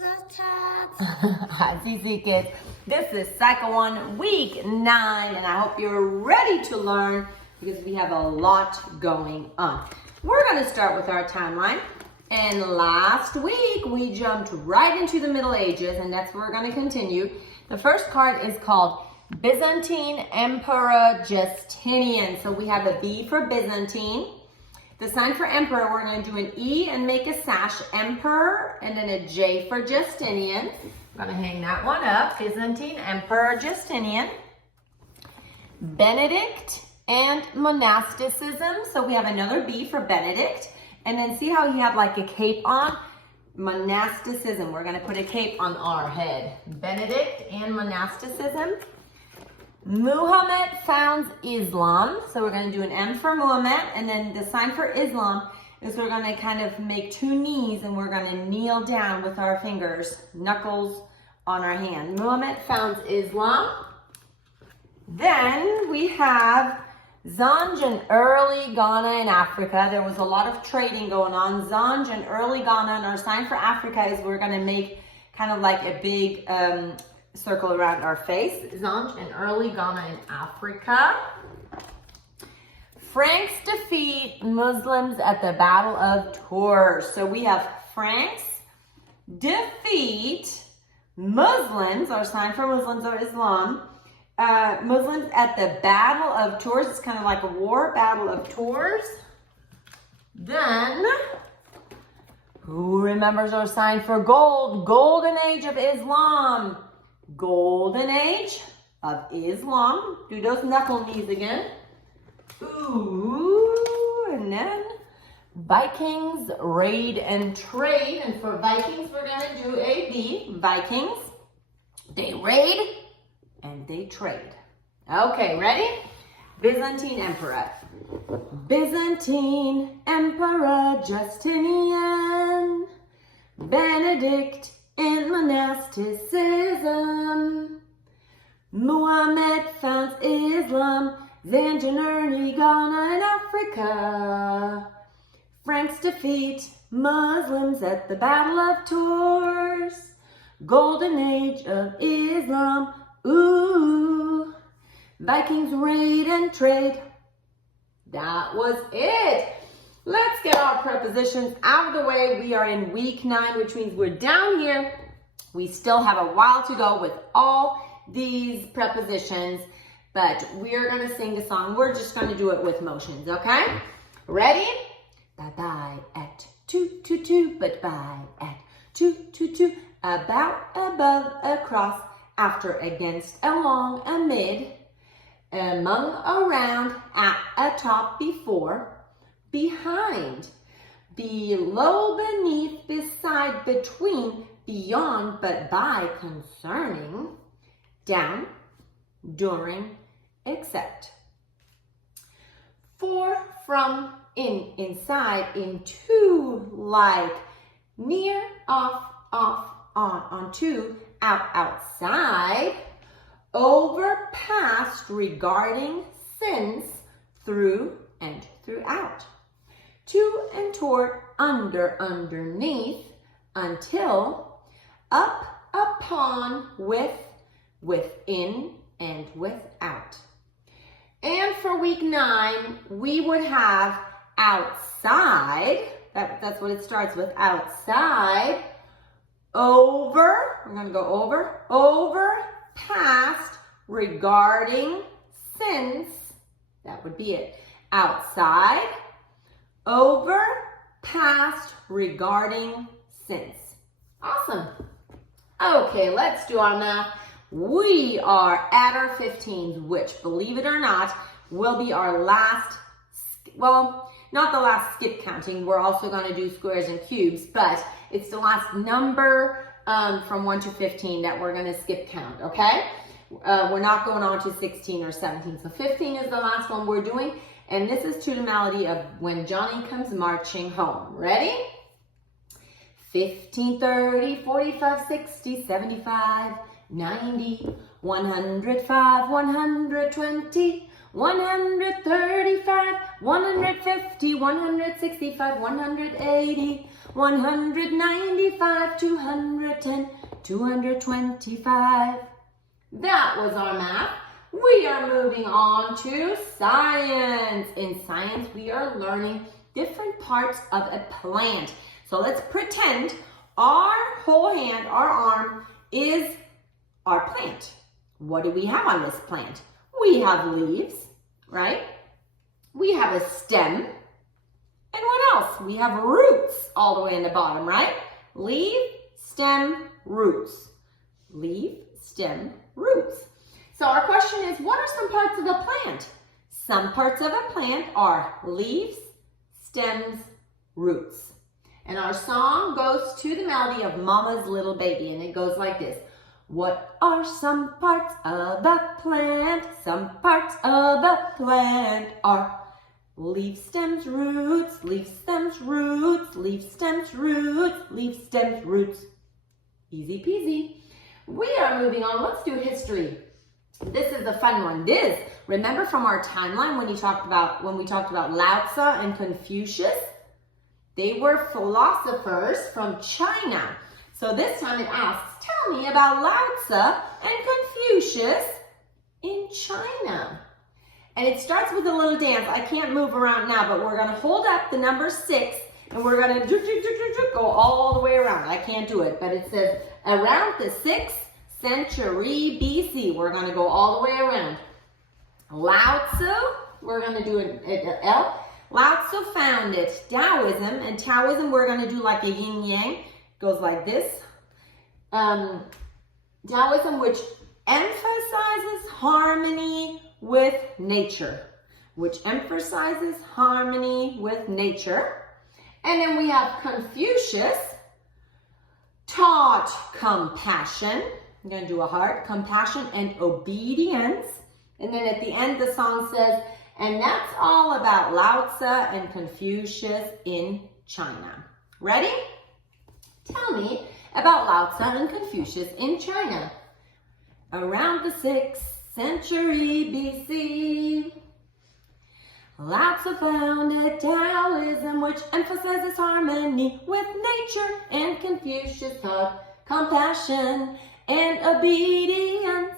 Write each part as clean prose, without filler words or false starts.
Hi, CC Kids. This is Cycle 1, Week 9, and I hope you're ready to learn because we have a lot going on. We're going to start with our timeline. And last week, we jumped right into the Middle Ages, and that's where we're going to continue. The first card is called Byzantine Emperor Justinian. So we have a B for Byzantine. The sign for emperor, we're going to do an E and make a sash, emperor, and then a J for Justinian. I'm going to hang that one up, Byzantine Emperor Justinian. Benedict and monasticism. So we have another B for Benedict. And then see how he had like a cape on? Monasticism. We're going to put a cape on our head. Benedict and monasticism. Muhammad founds Islam. So we're going to do an M for Muhammad. And then the sign for Islam is we're going to kind of make two knees and we're going to kneel down with our fingers, knuckles on our hand. Muhammad founds Islam. Then we have Zanj in early Ghana in Africa. There was a lot of trading going on. Zanj in early Ghana, and our sign for Africa is we're going to make kind of like a big circle around our face. Zanj in early Ghana in Africa. Franks defeat Muslims at the Battle of Tours. So we have Franks defeat Muslims, our sign for Muslims or Islam. Muslims at the Battle of Tours. It's kind of like a war, Battle of Tours. Then, who remembers our sign for gold? Golden Age of Islam. Golden Age of Islam. Do those knuckle knees again. Ooh, and then Vikings raid and trade. And for Vikings, we're going to do a B. Vikings, they raid and they trade. Okay, ready? Byzantine Emperor. Byzantine Emperor Justinian. Benedict in monasticism. Muhammad founds Islam. Zanj in early Ghana in Africa. Franks defeat Muslims at the Battle of Tours. Golden Age of Islam. Ooh, Vikings raid and trade. That was it. Let's get our prepositions out of the way. We are in week 9, which means we're down here. We still have a while to go with all these prepositions, but we're going to sing a song. We're just going to do it with motions, okay? Ready? Bye-bye at 2, but bye at 2, about, above, across, after, against, along, amid, among, around, at, atop, before, behind, below, beneath, beside, between, beyond, but by, concerning, down, during, except. For, from, in, inside, into, like, near, off, on, onto, out, outside, over, past, regarding, since, through, and throughout, to and toward, under, underneath, until, up, upon, with, within, and without. And for week 9, we would have outside, that's what it starts with, outside, over, we're going to go over, past, regarding, since, that would be it, outside, over, past, regarding, since. Awesome. Okay, let's do our math. We are at our 15s, which, believe it or not, will be our last, well, not the last skip counting. We're also going to do squares and cubes, but it's the last number from 1 to 15 that we're going to skip count, okay? We're not going on to 16 or 17. So 15 is the last one we're doing. And this is to the melody of When Johnny Comes Marching Home. Ready? 15, 30, 45, 60, 75, 90, 105, 120, 135, 150, 165, 180, 195, 210, 225. That was our math. We are moving on to science. In science, we are learning different parts of a plant. So let's pretend our whole hand, our arm, is our plant. What do we have on this plant? We have leaves, right? We have a stem. And what else? We have roots all the way in the bottom, right? Leaf, stem, roots. Leaf, stem, roots. So our question is, what are some parts of a plant? Some parts of a plant are leaves, stems, roots. And our song goes to the melody of Mama's Little Baby, and it goes like this. What are some parts of a plant? Some parts of a plant are leaf, stems, roots, leaf, stems, roots, leaf, stems, roots, leaf, stems, roots. Easy peasy. We are moving on. Let's do history. This is a fun one. Remember from our timeline when we talked about Lao Tzu and Confucius? They were philosophers from China. So this time it asks, tell me about Lao Tzu and Confucius in China. And it starts with a little dance. I can't move around now, but we're going to hold up the number 6 and we're going to go all the way around. I can't do it, but it says around the 6th century BC. We're going to go all the way around. Lao Tzu, we're going to do an L. Lao Tzu founded Taoism, and Taoism we're going to do like a yin yang. Goes like this. Taoism, which emphasizes harmony with nature. Which emphasizes harmony with nature. And then we have Confucius, taught compassion. I'm going to do a heart, compassion and obedience. And then at the end, the song says, and that's all about Lao Tzu and Confucius in China. Ready? Tell me about Lao Tzu and Confucius in China. Around the 6th century BC, Lao Tzu founded Taoism, which emphasizes harmony with nature, and Confucius taught compassion and obedience.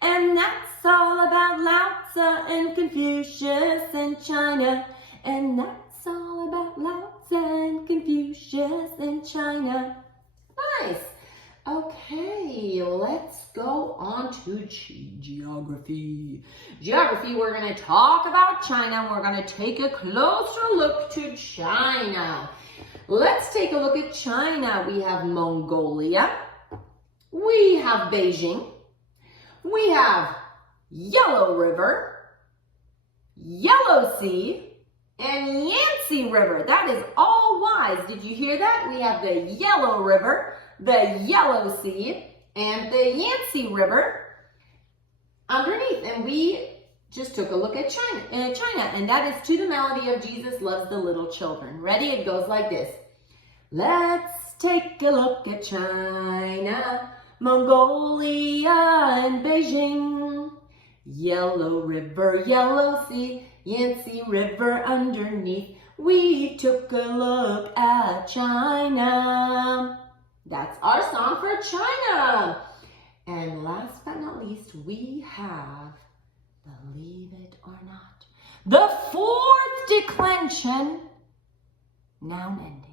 And that's all about Lao Tzu and Confucius in China. And that's all about Lao Tzu and Confucius in China. Nice. Okay, let's go on to geography. Geography, we're going to talk about China. We're going to take a closer look to China. Let's take a look at China. We have Mongolia. We have Beijing. We have Yellow River, Yellow Sea, and Yangtze River. That is all Y's. Did you hear that? We have the Yellow River, the Yellow Sea, and the Yangtze River underneath. And we just took a look at China, and that is to the melody of Jesus Loves the Little Children. Ready? It goes like this. Let's take a look at China, Mongolia, and Beijing. Yellow River, Yellow Sea, Yangtze River underneath. We took a look at China. That's our song for China. And last but not least, we have, believe it or not, the 4th declension, noun endings.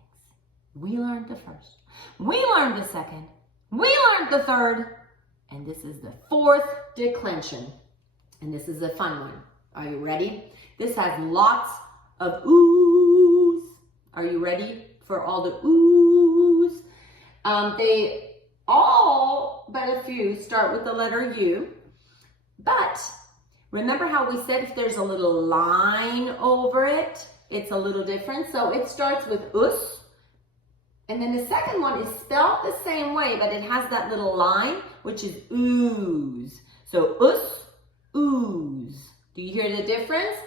We learned the first. We learned the second. We learned the third. And this is the 4th declension. And this is a fun one. Are you ready? This has lots of oohs. Are you ready for all the oohs? They all, but a few, start with the letter U. But remember how we said if there's a little line over it, it's a little different. So it starts with us. And then the second one is spelled the same way, but it has that little line, which is ooze. So us, ooze. Do you hear the difference?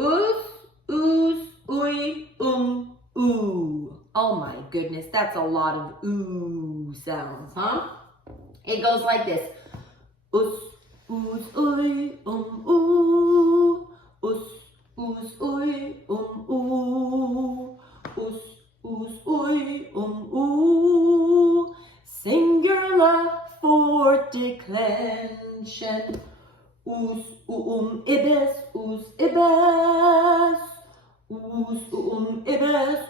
Ooze, ooze, ooey, ooh. Oh my goodness, that's a lot of ooh sounds, huh? It goes like this. Us, ooze, ooey, ooh. Us, ooze, ooey, ooh. Us, Us, ui, ooh. Singular for declension. Us, ibis, ibis. Us, ibis,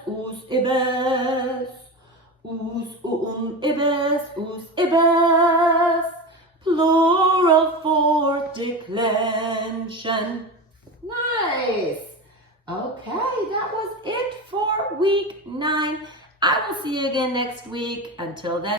ibis. Us, ibis. Plural for declension. Nice. Okay, that was it for week 9. I will see you again next week. Until then.